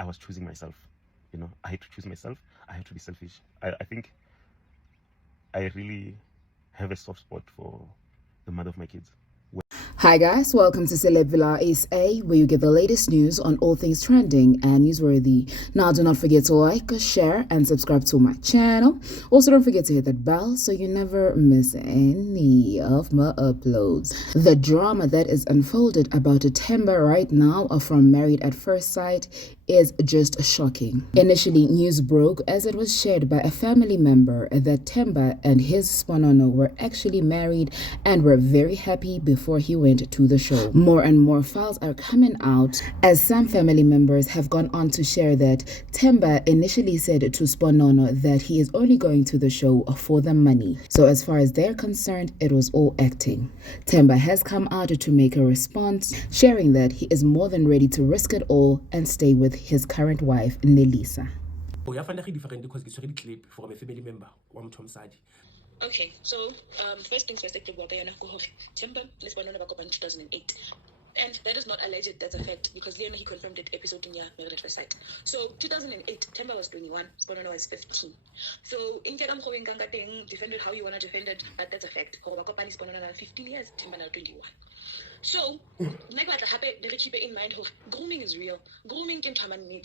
I was choosing myself. I had to choose myself. I had to be selfish. I think I really have a soft spot for the mother of my kids. Hi guys, welcome to Celeb Villa SA, where you get the latest news on all things trending and newsworthy. Now do not forget to like, share and subscribe to my channel. Also don't forget to hit that bell so you never miss any of my uploads. The drama that is unfolded about Themba right now from Married at First Sight is just shocking. Initially, news broke as it was shared by a family member that Themba and his Sponono were actually married and were very happy before he went to the show. More and more files are coming out as some family members have gone on to share that Themba initially said to Sponono that he is only going to the show for the money. So as far as they're concerned, it was all acting. Themba has come out to make a response, sharing that he is more than ready to risk it all and stay with his current wife, Nelisa. Okay, so first things first, Themba and Sponono ba kopane 2008. And that is not alleged, that's a fact, because Leona, he confirmed that episode in Married at First Sight. So 2008, Themba was 21, Sponono was 15. So in defended how you want to defend it, but that's a fact. Sponono 15 years, Themba now 21. So, keep in mind, grooming is real. Grooming can come and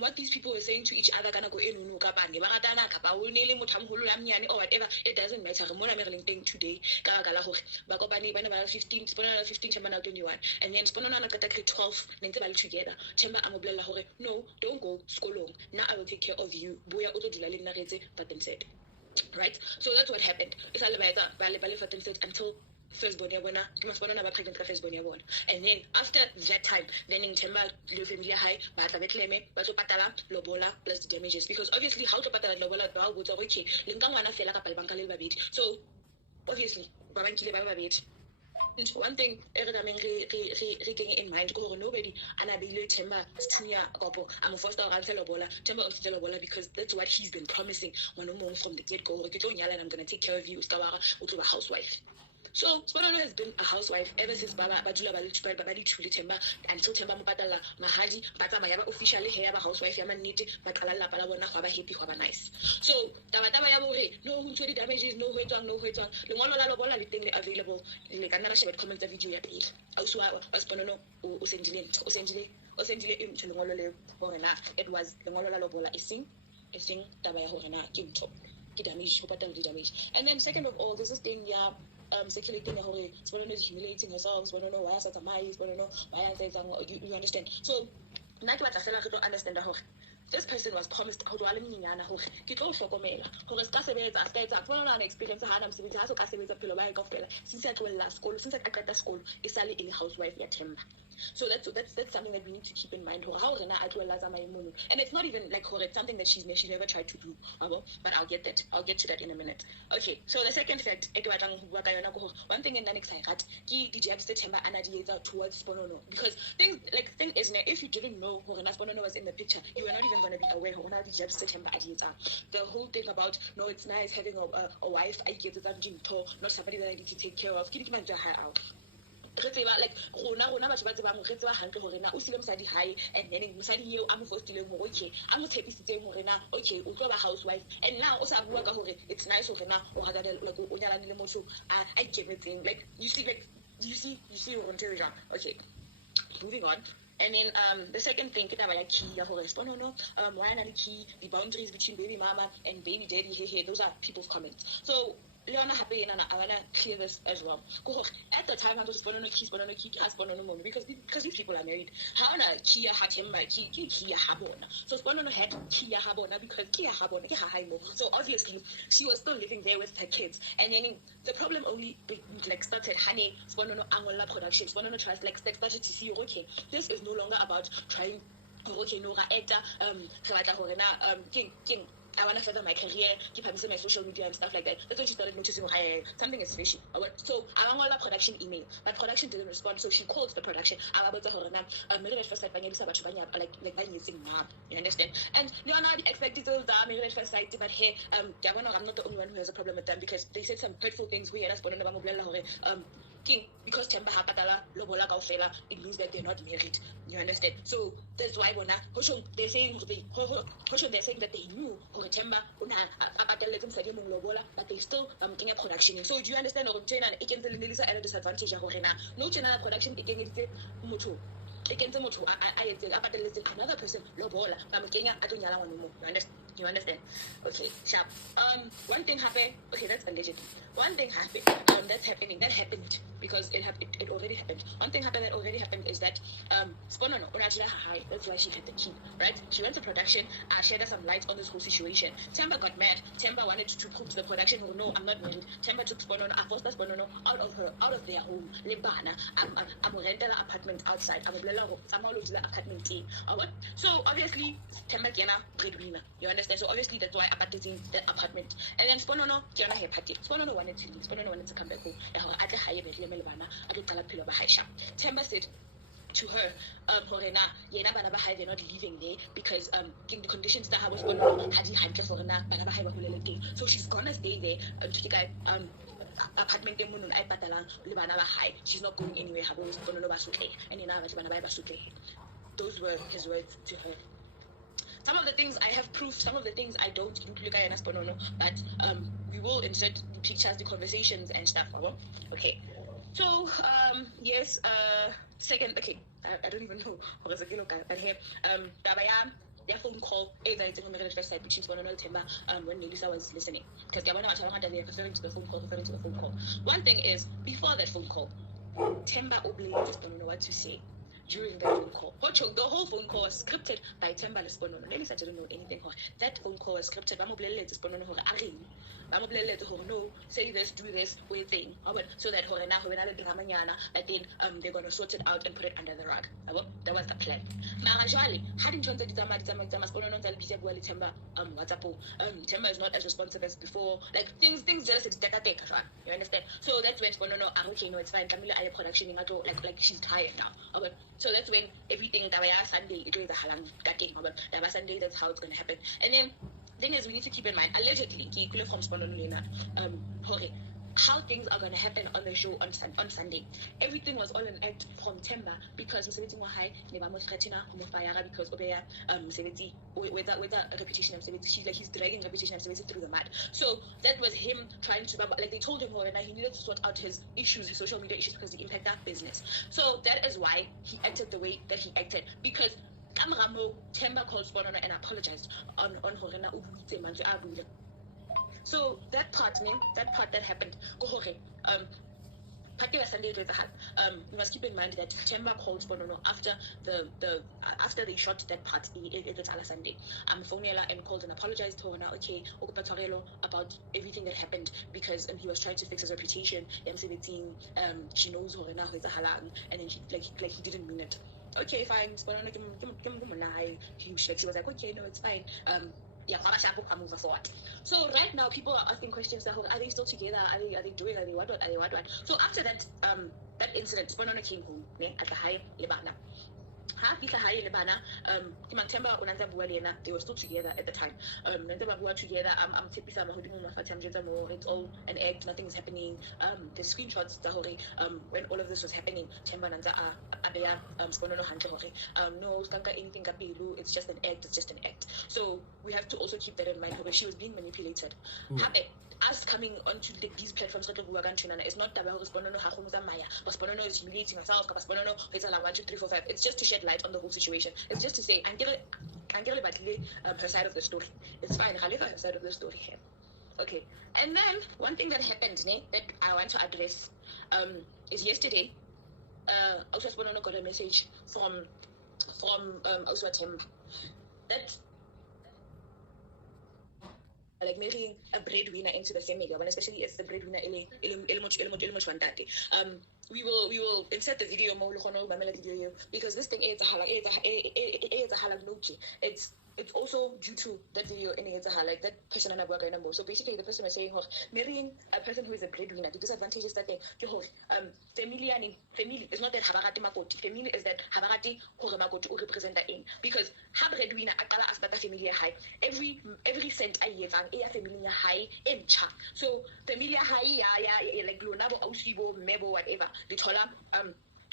what these people were saying to each other, or whatever, it doesn't matter. Today, 15, 15, 21, and then 12, together. No, don't go school. Now I will take care of you. But then said. Right? So that's what happened. It's until firstborn pregnant firstborn. And then after that time, then in Themba family high, lobola plus the damages, because obviously how to patala lobola so obviously and one thing in mind, nobody Themba I'm a first Themba because that's what he's been promising from the get-go. I'm gonna take care of you, a housewife. So Sponono has been a housewife ever since Baba Bajula Babadi Chuli Themba until Themba Mupatala Mahadi, Bataba Yaba officially here a housewife Yamaniti, Bakalala Palabona Haba happy, Haba nice. So Tabataba Yabore, no who damages, no wetong, no wetong, the one Bola available in the Canada Shabbat comment the video at 8. Also Sponono Osendile into the Molole Horena. It was the Molola Bola Ising Tabaya Horena, Kim Top, damage, damage. And then second of all, there's this thing, circulating Sponono is humiliating herself, Sponono why is Sponono why you understand. So not what I don't understand this person was promised how to aluminiana ho ke tlo hlokomela hore ska sebetsa ska etsa bona na experience ha na mosebetsi ha so ka sebetsa phelo ba e kaofela since a tloela school since a qeta school e sale in housewife ya Themba. So that's something that we need to keep in mind. And it's not even like it's something that she never tried to do. But I'll get to that in a minute. Okay, so the second fact, one thing in the next Themba towards Sponono, because thing is, if you didn't know Sponono was in the picture, you were not even going to be aware the whole thing about no, it's nice having a wife, I get it, not somebody that I need to take care of. Like rona batho ba tsebang re tseba hantle hore na o sile mosadi hae, and then mosadi eo a mo fostileng mo okay a mo tshepisitseng hore na okay o tlo ba housewife, and now o sa bua ka hore it's nice hore na o rata like o nyalane le motho a ikemetseng, like you see okay, moving on. And then the second thing, key Sponono, why not key the boundaries between baby mama and baby daddy, those are people's comments. So Leona happy and I wanna clear this as well. At the time I was Sponono key because these people are married. How na Kia Hatemba Kia Habona. So Sponono had Kia Habona because Kia Habona Haimo. So obviously she was still living there with her kids. And then the problem only started Honey Sponono Angola production. Sponono tries started to see okay, this is no longer about trying okay no king I want to further my career, keep having my social media and stuff like that. That's when she started noticing, hey, something is fishy. So I want all production email, but production didn't respond. So she called the production. You understand? And Leona expected to married at first sight, but hey, I'm not the only one who has a problem with them because they said some hurtful things. We king, because Themba ha patala lobola kaofela, it means that they're not married. You understand? So that's why they're saying that they knew Themba una apatala mosadi mong lobola, but they still getting a production. So do you understand? It can be a disadvantage of no production motho another person lobola you understand? Okay, sharp. One thing happened. Okay, that's allegedly. One thing happened. That's happening. That happened because it already happened. One thing happened that already happened is that Sponono, that's why she had the key, right? She went to production. Shed us some light on this whole situation. Themba got mad. Themba wanted to prove to the production, oh no, I'm not married. Themba took Sponono, forced Sponono out of their home. Lebana, I'm rental apartment outside. I'm a apartment. So obviously, Themba Kiana breadwinner. You understand? So obviously that's why I parted in the apartment. And then Sponono, Kiana had parted. Sponono wanted to leave. Sponono wanted to come back home. Themba said to her, they're not leaving there because the conditions that was going on so she's gonna stay there to get apartment she's not going anywhere. Those were his words to her. Some of the things I have proof, some of the things I don't include but we will insert the pictures, the conversations and stuff. Okay. So yes, second, okay, I don't even know what was but here their phone call between Sponono and Themba when Melissa was listening. Because they're referring to the phone call. One thing is, before that phone call, Themba obligated Sponono what to say during the phone call. The whole phone call was scripted by Themba and Sponono. Melissa didn't know anything. That phone call was scripted. No, say this, do this, weird thing. So that that then they're gonna sort it out and put it under the rug. That was the plan. Themba is not as responsive as before. Like things just you understand? So that's when Sponono, okay, no, it's fine. Camila I production like she's tired now. So that's when everything Sunday it was a halang Sunday, that's how it's gonna happen. And then thing is, we need to keep in mind, allegedly, from Sponono, how things are going to happen on the show on Sunday. Everything was all an act from Themba because because Obeya with a reputation of he's dragging reputation of through the mud. So that was him trying to, like they told him he needed to sort out his issues, his social media issues, because they impact that business. So that is why he acted the way that he acted, because Themba called Sponono and apologized on Horena Ubute. So that part that happened, you must keep in mind that Themba called Sponono after they shot that part it's ala Sunday. Phonela and called and apologized to her about everything that happened because he was trying to fix his reputation. She knows her now and then he didn't mean it. Okay, fine. He was like, okay, no, it's fine. Move forward. So right now, people are asking questions. Are they still together? Are they doing? Are they what? So after that incident, Sponono came home at the high Lebana. They were still together at the time. Together. It's all an act. Nothing's happening. The screenshots when all of this was happening, no, anything. It's just an act. It's just an act. So we have to also keep that in mind. She was being manipulated. Us coming onto these platforms it's not about Sponono is humiliating herself. Sponono it's 1, 2, 3, 4, 5. It's just to shed light on the whole situation. It's just to say her side of the story. It's fine. Her side of the story here. Okay. And then one thing that happened that I want to address is yesterday also Sponono got a message from also Themba that like marrying a breadwinner into the family, especially if the breadwinner we will insert the video because this thing is a it's also also due to that video in like that person and I work number. So basically the person was saying, marrying a person who is a breadwinner, the disadvantages that they family is not that Habarati Makoti. Family is that Habarati Horemakoti or represent that in. Because ha breadwinner Akala as that family high. Every cent I give a family high in cha. So family high like Lunabo Ausibo, Mebo, whatever. They told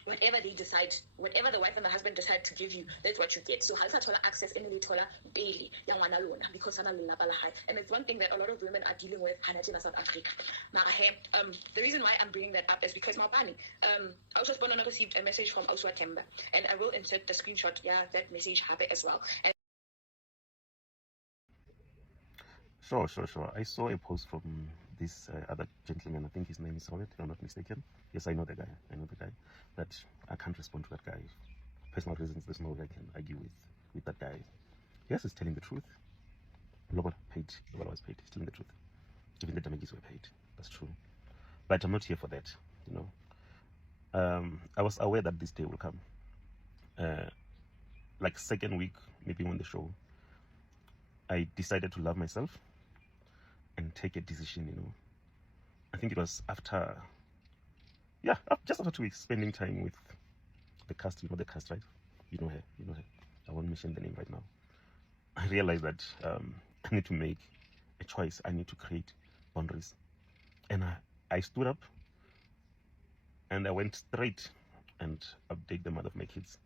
whatever they decide, whatever the wife and the husband decide to give you, that's what you get. So Halsa Tola access in the Tola daily, Yangwana Lona, because Sana Lulabalahai. And it's one thing that a lot of women are dealing with in South Africa. The reason why I'm bringing that up is because Mabani, also Sponono received a message from Themba, and I will insert the screenshot, that message happened as well. And Sure. I saw a post from this other gentleman. I think his name is Howard, if I'm not mistaken. Yes, I know the guy. But I can't respond to that guy. Personal reasons, there's no way I can argue with that guy. Yes, he's telling the truth. Global was paid. He's telling the truth. Even the damages were paid. That's true. But I'm not here for that, I was aware that this day will come. Like second week, maybe on the show, I decided to love myself and take a decision, I think it was after, just after 2 weeks spending time with the cast, the cast, right? You know her. I won't mention the name right now. I realized that I need to make a choice. I need to create boundaries. And I stood up and I went straight and update the mother of my kids.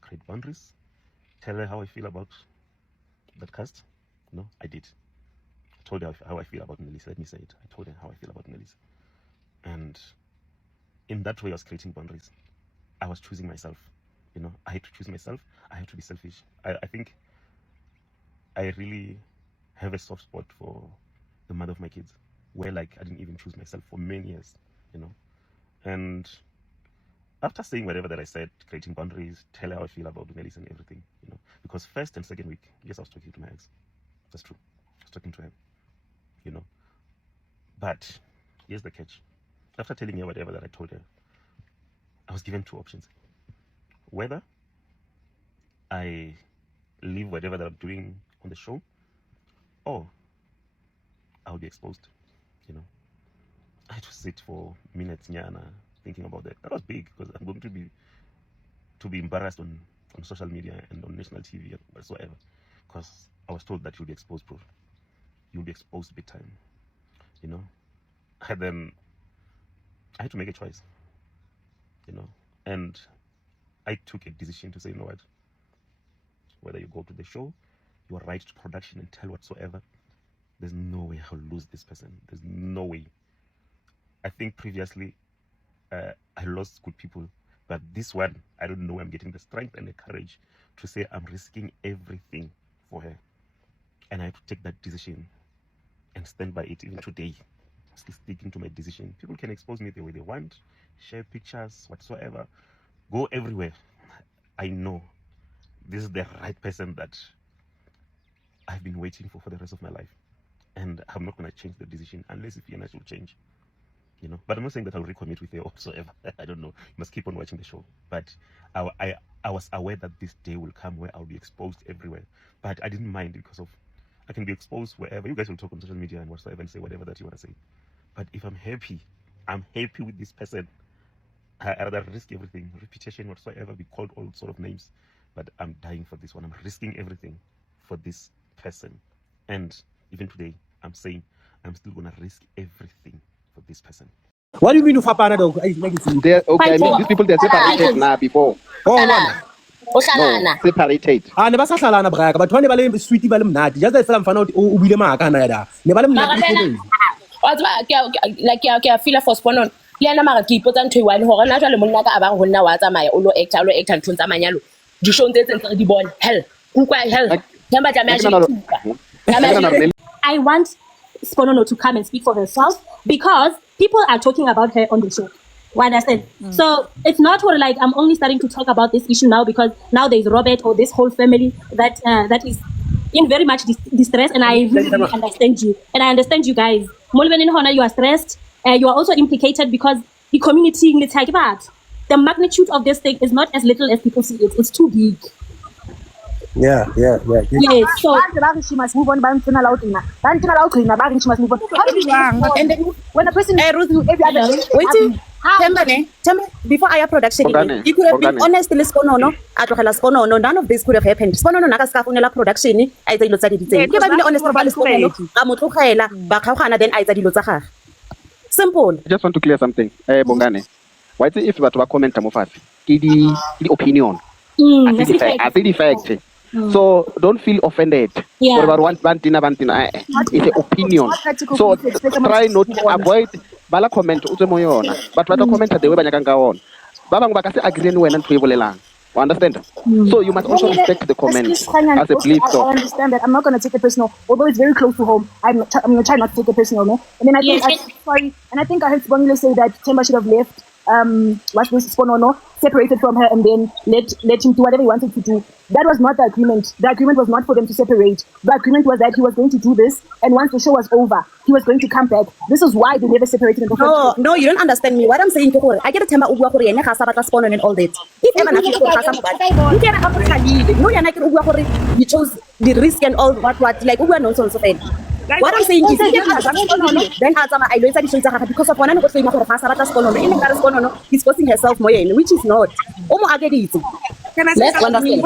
Create boundaries. Tell her how I feel about that cast. No, I did. I told her how I feel about Nelisa. Let me say it. I told her how I feel about Nelisa. And in that way, I was creating boundaries. I was choosing myself. I had to choose myself. I had to be selfish. I think I really have a soft spot for the mother of my kids, where I didn't even choose myself for many years, And after saying whatever that I said, creating boundaries, tell her how I feel about Nelisa and everything, because first and second week, yes, I was talking to my ex. That's true. I was talking to him, But here's the catch. After telling her whatever that I told her, I was given two options. Whether I leave whatever that I'm doing on the show, or I'll be exposed, I had to sit for minutes, thinking about that. That was big, because I'm going to be embarrassed on social media and on national TV and whatsoever, because I was told that you'll be exposed, bro. You'll be exposed big time, And then I had to make a choice, And I took a decision to say, you know what? Whether you go to the show, you are right to production and tell whatsoever, there's no way I'll lose this person. There's no way. I think previously I lost good people, but this one, I don't know, I'm getting the strength and the courage to say I'm risking everything for her. And I have to take that decision and stand by it. Even today, I'm still sticking to my decision. People can expose me the way they want, share pictures, whatsoever, go everywhere. I know this is the right person that I've been waiting for the rest of my life. And I'm not going to change the decision unless if Fiona will change. But I'm not saying that I'll recommit with her whatsoever. I don't know. You must keep on watching the show. But I was aware that this day will come where I'll be exposed everywhere. But I didn't mind, because I can be exposed wherever. You guys will talk on social media and whatsoever and say whatever that you want to say. But if I'm happy with this person, I rather risk everything, reputation, whatsoever, be called all sort of names. But I'm dying for this one. I'm risking everything for this person. And even today, I'm saying I'm still going to risk everything for this person. What do you mean to Fapana though? Okay, I mean these people they're separated now before. Oh, no. No, separated. Ne ba sa hlalana braka batho ba ne ba le sweet ba le mnati just that fela mfana o bile maka na ya ne ba le mnati ke a feel for Sponono le yana mara ke ipotsa ntho one hore na jwale monna ka abang ho nna wa tsamaya o lo actor ntho tsa manyalo di show tse tse di bona hell kukwa hell Themba I want Sponono to come and speak for herself, because people are talking about her on the show. You understand? So it's not like I'm only starting to talk about this issue now because now there's Robert or this whole family that is in very much distress, and I really understand you. And I understand you guys. You are stressed. You are also implicated because the community, the magnitude of this thing is not as little as people see it. It's too big. Yeah. Yes, so She must move on. She must move on. How do you And then, when a person Ruth, you every other day? wait till Themba, before I production, Bongane, you could have been Bongane. honest in Sponono, Atlogela Sponono, none of this could have happened. Sponono Nakaskafunela production, I say, let's say, give me honest about Sponono, Amotuhela, Bakahana, then I said, Lozahar. Simple. I just want to clear something. Bongane. Why say if you were to comment Mofat? The opinion. I see the fact. So don't feel offended. Yeah. What about bantina? It's an opinion. So try not to avoid bala comment utemoyona. But what comment the way banyakanga on. Babang bakase agree when and tweevolelang. Understand? So you must also respect the comment as a belief. I understand that. I'm not going to take it personal, although it's very close to home. I'm going to try not to take it personal, no? And then I think I heard Spongile say that Themba should have left Sponono, separated from her, and then let him do whatever he wanted to do. That was not the agreement. The agreement was not for them to separate. The agreement was that he was going to do this, and once the show was over, he was going to come back. This is why they never separated. No, you don't understand me. What I'm saying to her, I get a Themba Uguakuri and Hasabata Sponono and all that. If ever not you can have no, you're not Uguakuri, you chose the risk and all what, like Uguan nonsense of it. What I'm saying is, then I know because of one of the he's forcing herself more in, which is not. Can I say something?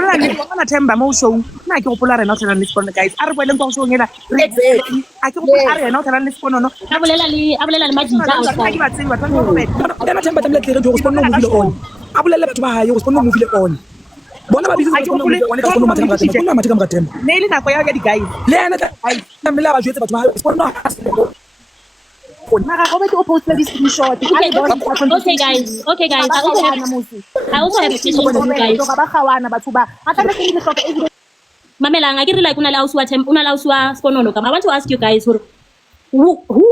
Themba mo show. Na ke gopola rena o tshwana le Sponono guys. A re boeleng kwa show ngela. Exactly. A ke gopola a rena o tshwana le Sponono. a bolela le majita Ke ba tseng ba tsang go beta. Themba tlamehile tlere go Sponono movile on. A bolelle batho ba hae go Sponono movile on. Bona ba bitse Sponono mathe ka mga Themba. Ne ile nako ya di guys. Le ena tlamehile ba jwetse batho ba hae Sponono Mara go to post this screenshot. Okay guys, I also have a question for you guys. Mamelang, I get like una lauswa Sponono. I want to ask you guys who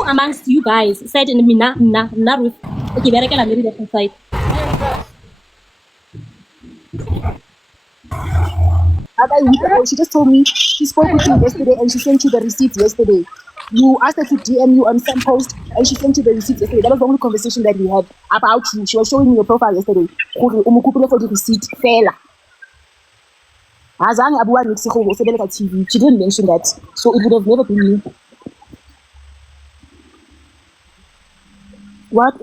amongst you guys said in mina Ruth, okay, very can read that side. She just told me she spoke with you yesterday and she sent you the receipts yesterday. You asked her to DM you on some post and she sent you the receipts yesterday. That was the only conversation that we had about you. She was showing me your profile yesterday. For the receipt, fella. TV. She didn't mention that, so it would have never been me. What?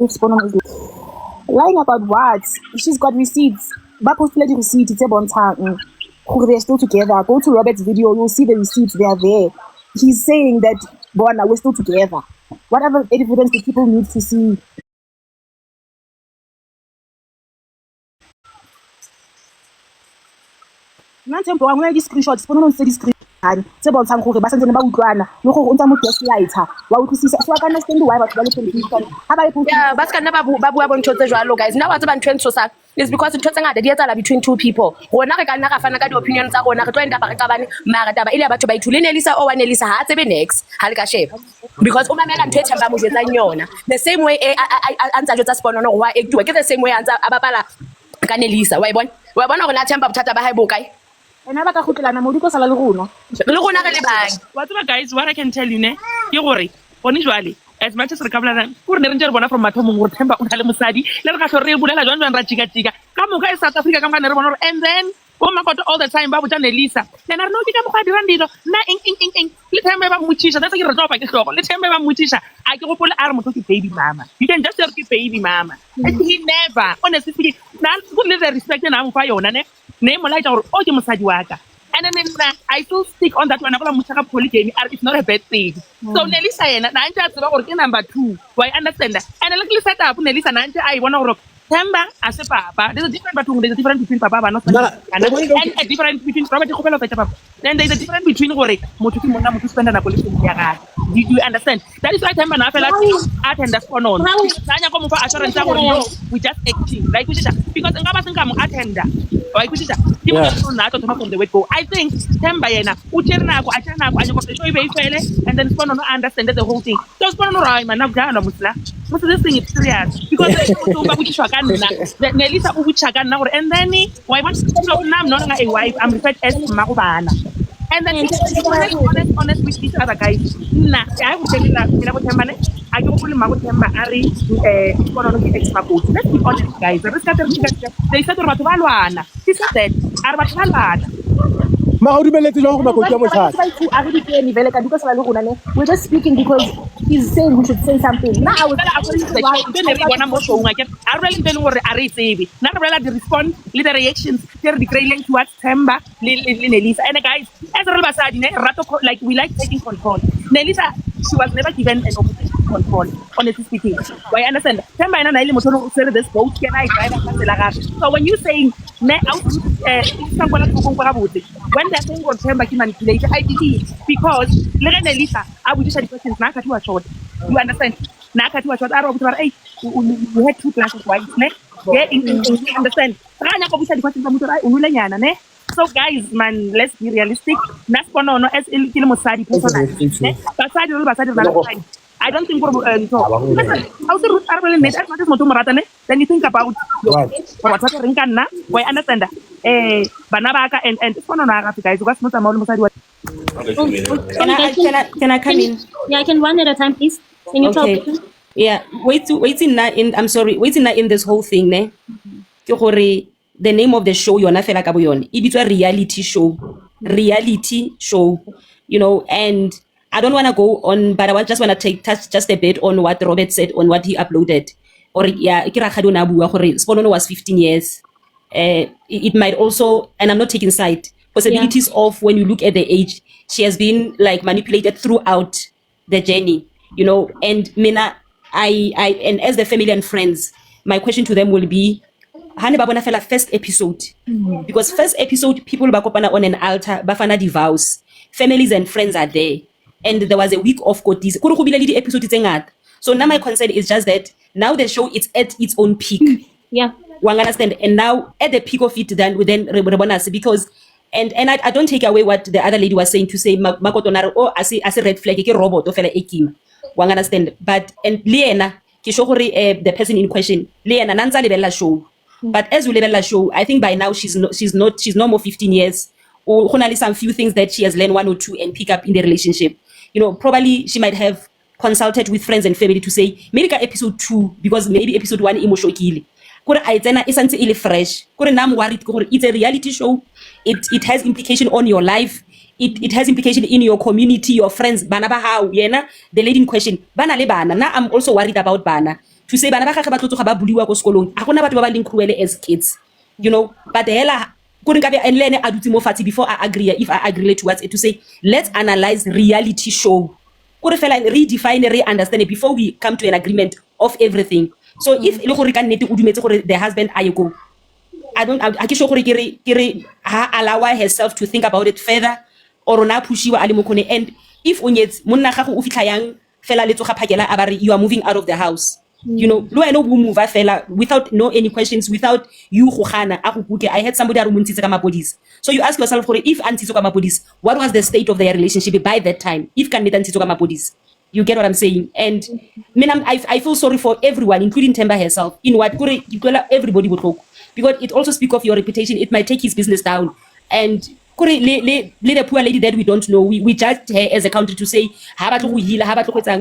If Sponono is lying about what? She's got receipts. But posted the receipt. It's a bon time. They're still together. Go to Robert's video. You'll see the receipts. They are there. He's saying that, Bona, we're still together. Whatever evidence the people need to see. I'm going to screenshot. Sponono said this screenshot. Se bontshang gore ba santse ba utlwana le gore o ntse mo gaslighter wa utlwisisa so I can understand why batho ba le confusion ha ba yeah ba ska nna ba bua bontho tse jwalo guys now what's about trend so sa is because ntho tse ngata di etsala between two people rona re ka nna ga fana ka di opinion tsa rona re tlo enda ba re qabane mara taba ile batho ba ithule Nelisa o wa Nelisa ha tsebe next ha le ka sheba because uma mela ntho e Themba mo jetsa yona the same way a ntsa jotsa Sponono wa actwa ke the same way a ntsa a bapala ka Nelisa wa bona gore na Themba bothata ba hae bo kae. And I got mo di ko sala le rona re le bang What's up guys, what I can tell you ne ke gore bone jwale as much as re ka bolela gore ne re ntse re bona from mathomong gore Themba o na le mosadi le re ka hlore re bolela jwang ra tika ka moka e South Africa ka mane re bona and then o makoto all the time ba botsa Nelisa le na re no ke ka moka dirang dilo na eng le Themba ba mmutshisha that's ke re tlopa ke hlogo le Themba ba mmutshisha a ke gopole a re motho ke baby mama you can just say ke baby mama and he never honestly na go le respect na mo fa yona ne mo like gore o ke mosadi wa ka and then I still stick on that one I go mo tsaka polygamy it's not a bad thing so Nelisa yena na ntse a tseba gore ke number 2 why understand that and like set up Nelisa na ntse a bona gore Themba as a papa there's a difference between papa and a difference between Robert Khopelo papa then there's a difference between gore motho ke monna motho spenda nako le family ya gaga do you understand that is why Themba na fela attend the Sponono tsanya go mo fa assurance gore no we just acting like because ngaba senga mo attenda why people not to from the word go I think Themba yena u tshernako a nyako se show ibe ifele and then Sponono understand the whole thing so Sponono right man na gana musla this thing is serious because ba butshwa ka nna Nelisa u butshwa ka nna gore and then why want to now I'm not a wife I'm referred as magubana and then honest with each other guys nah I would tell you that Themba I go pull Mago Themba Ari Sponono ke ex Makoti. Let's be honest, guys. They said batho ba lwana. She said that are batho ba lwana. Ma o dumeletse jwang go Makoti ya motlhaka? We're just speaking because he's saying we should say something. Now I was According to the show, then everyone mo show I really tell gore are tsebe. Na re bela the response le the reactions they're declaring towards Themba le Nelisa. And guys, as re basadi ne rato like we like taking control. Nelisa, she was never given an opportunity to control, honestly speaking. Why understand? Themba ena na ile motho o tsere this boat can I drive ka tsela gape. So when you saying ne out when they're saying gore Themba ke manipulator, I believe because le re Nelisa I would just questions na ka to short. You understand? Na ka to short are hey we had 2 classes wives ne. Yeah, you understand? Ranya go busa di questions tsa motho ai o nyana ne. So guys, man, let's be realistic. Sponono as il mosadi personally. I don't think so. Listen, how the root are really made as much as Motomaratane, then you think about what's happening now. Why understand? Banabaka and Sponono guys, what's not a Mosadi. Can I come in? Yeah, I can one at a time, please. Can you talk? Yeah, waiting in this whole thing, ne? The name of the show yona fela ka boyone it's a reality show, you know, and I don't want to go on, but I just want to touch just a bit on what Robert said on what he uploaded. Or yeah, Sponono was 15 years. It might also, and I'm not taking side, possibilities of when you look at the age, she has been like manipulated throughout the journey, you know. And Mina, and as the family and friends, my question to them will be, Hane babona fela first episode, because first episode people bakopana on an altar bafana di vows, families and friends are there, and there was a week of Kotis kuri go bile le di episode tse ngata. So now my concern is just that now the show is at its own peak. Yeah, one understand, and now at the peak of it then because and I don't take away what the other lady was saying to say makotonare as a red flag ke robot o fela ekim, one understand, but and Liena ke show gore the person in question Liena nanza lebella show. But as we let show, I think by now she's no more 15 years. Or some few things that she has learned 1 or 2 and pick up in the relationship. You know, probably she might have consulted with friends and family to say maybe episode 2 because maybe episode 1 emotional. Kore a tsena e santse ile fresh. Kore na mo worried gore it's a reality show. It has implication on your life. It has implication in your community, your friends. Bana ba hao yena the lady in question. Bana le bana. Now I'm also worried about bana. To say bana ba gagwe ba tlotsoga ba buliwa ko sekolong a gona batho ba ba leng cruel as kids, you know. But hela kore nka be and lene a dutse mo fatshe before I agree, if I agree towards it, to say let's analyze reality show kore fela redefine understand it before we come to an agreement of everything. So if le gore ka nnete o dumetse gore the husband a go, I ke sure gore kere ha allow herself to think about it further or na pushiwa a le mo kone. And if o nyetse monna gago o fitla yang fela le tsoga phakela a ba re you are moving out of the house. You know, lo eno bo move fela without no any questions, without you gogana a go buke. I had somebody a rumontse ka mapodisi. So you ask yourself gore if antitso ka mapodisi, what was the state of their relationship by that time? If can antitso ka mapodisi, you get what I'm saying? And I feel sorry for everyone, including Themba herself. In what everybody would talk, because it also speaks of your reputation. It might take his business down. And the poor lady that we don't know, we judged her as a country to say,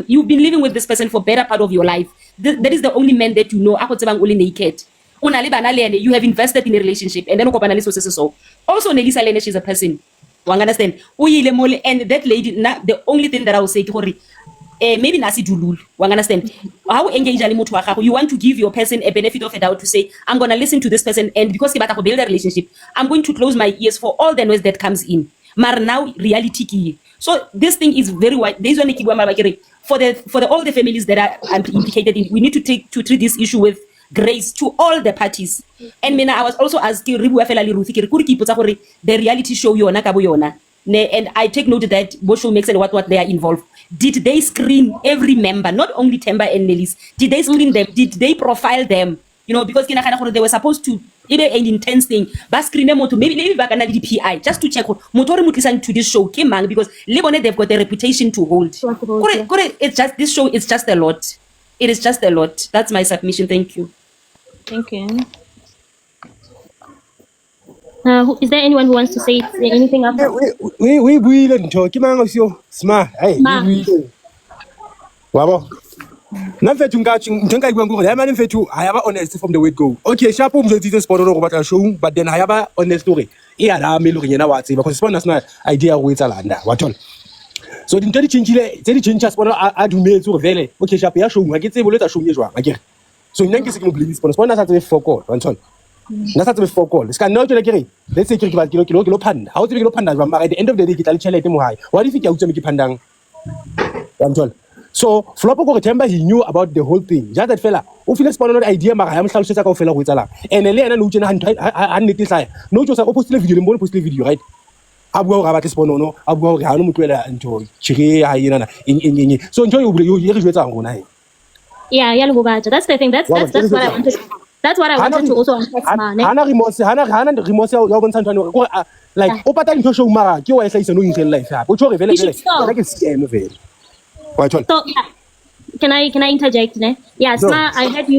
you've been living with this person for better part of your life. That is the only man that you know. Only naked. You have invested in a relationship, and then also Nelisa Lene, she's a person. One understand? And that lady, the only thing that I will say, maybe nasi dulul. One understand? How engage you want to give your person a benefit of a doubt to say, I'm gonna listen to this person, and because they build a relationship, I'm going to close my ears for all the noise that comes in. But now reality key. So this thing is very wide. There's one for all the families that are implicated in. We need to treat this issue with grace to all the parties. And I was also asking the reality show yona ka boyona. And I take note that Bosho makes and what they are involved. Did they screen every member, not only Themba and Nelis? Did they screen them? Did they profile them? You know, because they were supposed to an intense thing. But screen them to maybe back another DPI just to check motor listen to this show came because Lebanon they've got a reputation to hold. It's just this show is just a lot. It is just a lot. That's my submission. Thank you. Thank you. Is there anyone who wants to say anything after? We buile ntho ke mang o sio smart. Hey, we buile. Wabo. Namfethu ngathi njenga ibuya ngoko la manje mfethu ayaba honest from the word go. Okay, sharp umzotitse Sponono go batla show but then ayaba honest story. Iya me lo yena wa tseba because Sponono sna idea go etsa landa wa thola. So dintho di changile tse di change Sponono a dumetse go vele okay sharp ya show ga ke tsebe lo tsa show ye jwang akere. So nna ke se ke mo blame Sponono sa tsebe fokol wa thola. Nna sa tsebe fokol ska nna o tla kere let's say ke ba kilo phanda ha o tsebe kilo phanda jwang mara at the end of the day ke tla le chelete mo hae wa di fika utse me ke phandang wa thola. So Flopo go Themba he knew about the whole thing. Just that fella, o feel Sponono idea mara ya mhlalosetsa ka ofela go etsala. And le yena no utjena ha nnete tla. No tjosa o postile video le mo postile video right. A bua ga batla Sponono, a bua ga no motloela ntho. Chiri ha yena na eng. So ntho yo re jwetsa ngona he. Yeah, ya le go batla. That's the thing. That's what I wanted. That's what I wanted to also unpack man. Hana remorse ya bontsha ntho go like o patala ntho show mara ke wa e hlaisa no in life ha. O tjho re vele like it's scam vele. So can I interject? Ne? Yeah, no. Sma, I heard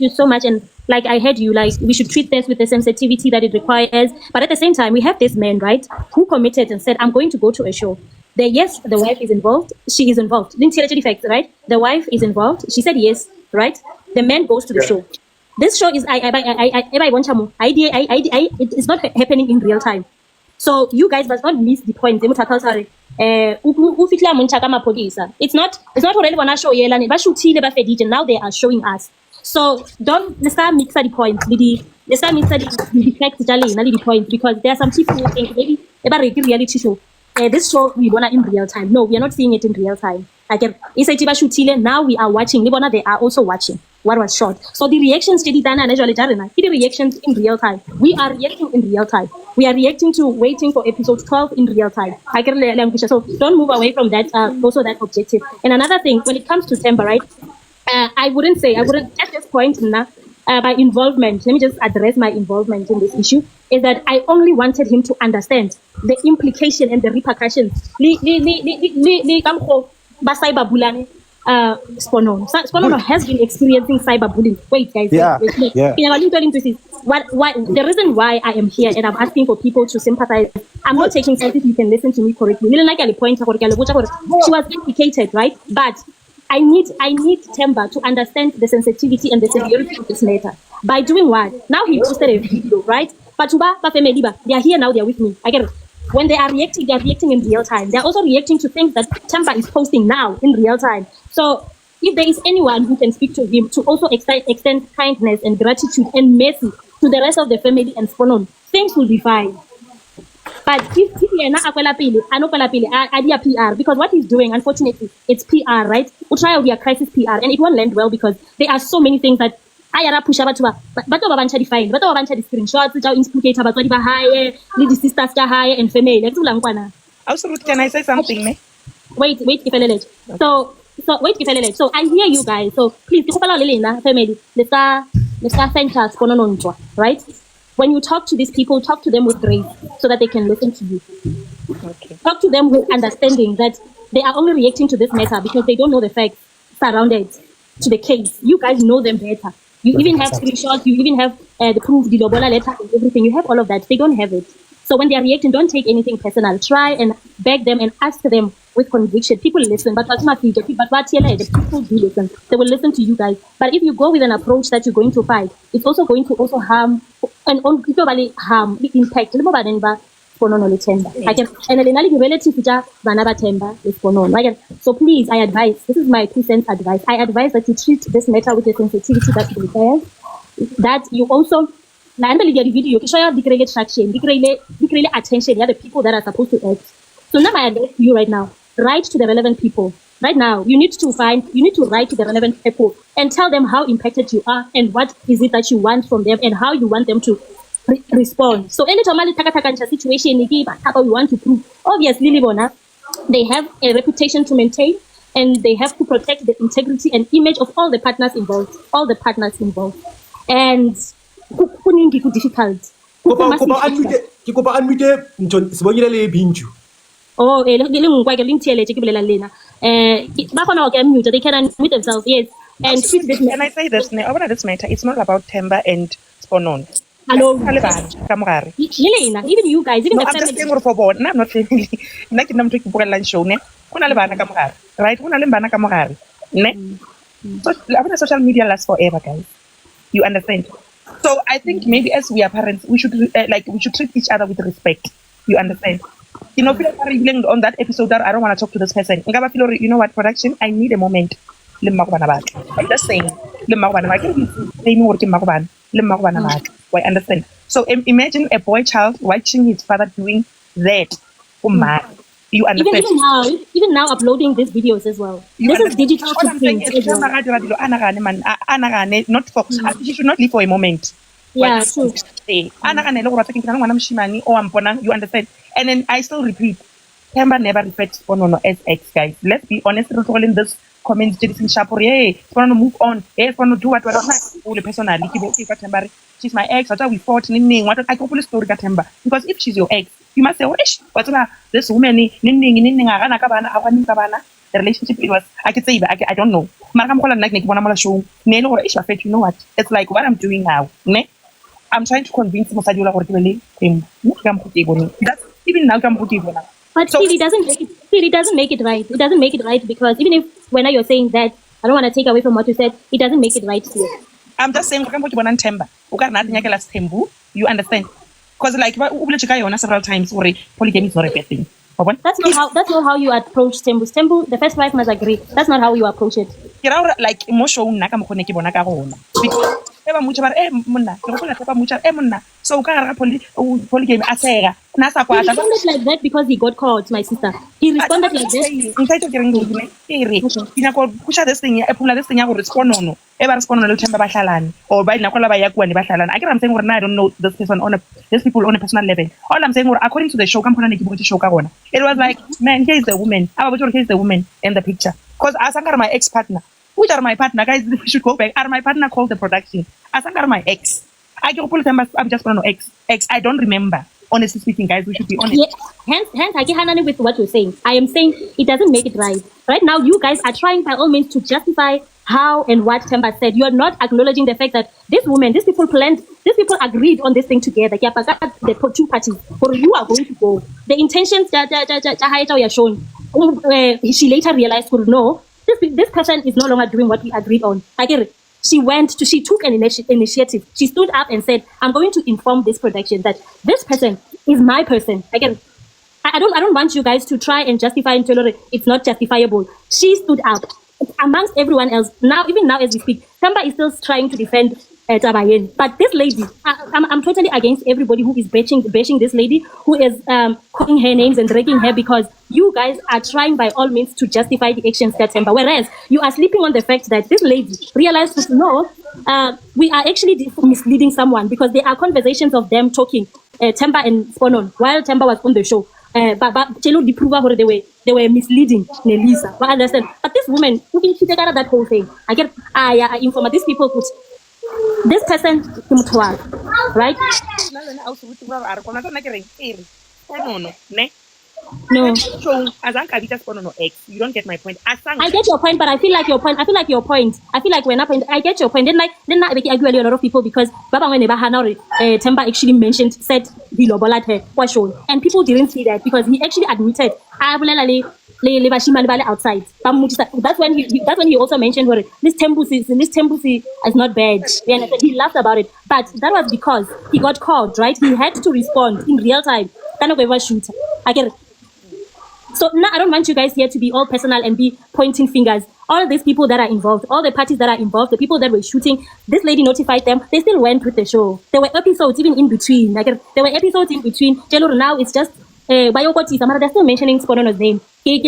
you so much, and like I heard you like we should treat this with the sensitivity that it requires. But at the same time, we have this man, right, who committed and said, "I'm going to go to a show." Yes, the wife is involved. She is involved. Didn't see the facts, right? The wife is involved. She said yes, right? The man goes to the show. This show is it's not happening in real time. So you guys must not miss the point. It's not already wanna show yelani, but shootile ba fedije. Now they are showing us. So let's start mix the point. Let's start mix the facts the point because there are some people who think maybe about reality show. This show we wanna in real time. No, we are not seeing it in real time. Now we are watching. They are also watching what was shot. So the reactions the reactions in real time. We are reacting in real time. We are reacting to waiting for episode 12 in real time. So don't move away from that. Also that objective. And another thing, when it comes to Themba, right? I wouldn't at this point my involvement. Let me just address my involvement in this issue. Is that I only wanted him to understand the implication and the repercussions. Sponono has been experiencing cyberbullying. Wait, guys. Yeah. Why the reason why I am here and I'm asking for people to sympathize. I'm not taking sides if you can listen to me correctly. She was implicated, right? But I need Themba to understand the sensitivity and the severity of this matter. By doing what? Now he posted a video, right? They are here now, they are with me. I get it. When they are reacting in real time. They're also reacting to things that Themba is posting now in real time. So if there is anyone who can speak to him to also extend kindness and gratitude and mercy to the rest of the family and Sponono, things will be fine. But if PR, because what he's doing, unfortunately, it's PR, right? We'll try out their crisis PR, and it won't land well because there are so many things that push but define, but screenshots, implicator, but the sisters and family. Also, can I say something? Wait, if I So I hear you guys. So please, family, let's thank us for no, right? When you talk to these people, talk to them with grace so that they can listen to you. Okay. Talk to them with understanding that they are only reacting to this matter because they don't know the facts surrounded to the case. You guys know them better. You even have screenshots, you even have the proof, the Lobola letter, and everything. You have all of that. They don't have it. So when they are reacting, don't take anything personal. Try and beg them and ask them with conviction. People listen, but the people do listen. They will listen to you guys. But if you go with an approach that you're going to fight, it's also going to harm and harm the impact. So please, I advise, this is my 2 cents advice. I advise that you treat this matter with the sensitivity that it requires. That you also the video, you show the attention, the people that are supposed to act. So now I advise you right now, write to the relevant people. Right now, you need to write to the relevant people and tell them how impacted you are and what is it that you want from them and how you want them to respond. So any situation we want to prove. Obviously, they have a reputation to maintain and they have to protect the integrity and image of all the partners involved. And difficult. Oh, they can unmute themselves, yes. And can I say this? Over this matter, it's not about Themba and Sponono. Hello, even you guys, even no, I'm just saying for board. No, I'm not family. Right? So, social media lasts forever, guys. You understand? So I think maybe as we are parents, we should we should treat each other with respect. You understand? You know, on that episode that I don't want to talk to this person. You know what, production? I need a moment. I'm just saying. I understand. So imagine a boy child watching his father doing that. You understand? Even now uploading these videos as well. This is digital footprint as well. Not for he should not live for a moment. Yeah, true. You understand? And then I still repeat, Themba never referred to Sponono as ex, guys. Let's be honest, we're in this comments, hey, Sponono move on, hey, Sponono do what personally. She's my ex, we fought, I go pull story Themba. Because if she's your ex, you must say, what's this woman, the relationship it was, I could say, I don't know. You know what? It's like what I'm doing now. I'm trying to convince Mosadula or that's even now. But still, it doesn't make it right. It doesn't make it right because even if when you're saying that, I don't want to take away from what you said. It doesn't make it right still. I'm just saying, Themba. You understand? Because like several times, polygamy is not a bad thing. That's not how you approach Thembu. Thembu, the first wife must agree. That's not how you approach it. Like emotion because so polygamy asega. He responded like that because he got caught, my sister. He responded like that. This thing, Sponono. Ever Sponono Themba bahlalan or by Nakola Bayakuan bahlalan. I don't know this person on these people on a personal level. All I'm saying, according to the show, it was like, man, here's the woman. Here's the woman in the picture. Because Asankar, my ex-partner. Which are my partner? Guys, we should go back. Are my partner called the production? Asankar, my ex. I can pull them I'm just going to ex. I don't remember. Honestly speaking, guys, we should be honest. Yeah. Hence, I get with what you're saying. I am saying it doesn't make it right. Right now, you guys are trying by all means to justify how and what Themba said. You are not acknowledging the fact that these people agreed on this thing together. The two parties, or you are going to go. The intentions that are shown. She later realized, no, this person is no longer doing what we agreed on. I get it. She took an initiative. She stood up and said, I'm going to inform this production that this person is my person. Again, I don't want you guys to try and justify and tell her it's not justifiable. She stood up amongst everyone else. Even now as we speak, Themba is still trying to defend Tabayen. But this lady, I'm totally against everybody who is bashing this lady, who is calling her names and dragging her because you guys are trying by all means to justify the actions that Themba. Whereas you are sleeping on the fact that this lady realized that no, we are actually misleading someone because there are conversations of them talking, Themba and Sponono, while Themba was on the show. But Chelo di prove they were misleading Nelisa. I understand. But this woman, she take out of that whole thing. I inform these people put this person right? No. You don't get my point. I get your point, but I feel like your point. I feel like when I get your point. Then I agree with a lot of people because Baba when Themba actually said he lobolat her was shown, and people didn't see that because he actually admitted outside. That's when he also mentioned this tembusi is not bad. And he laughed about it, but that was because he got caught, right? He had to respond in real time. Kind of a shooter. I get it. So now I don't want you guys here to be all personal and be pointing fingers. All these people that are involved, all the parties that are involved, the people that were shooting, this lady notified them. They still went with the show. There were episodes even in between. Now it's just they're still mentioning Sponono's name. They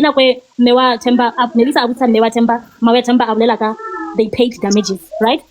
paid damages, right?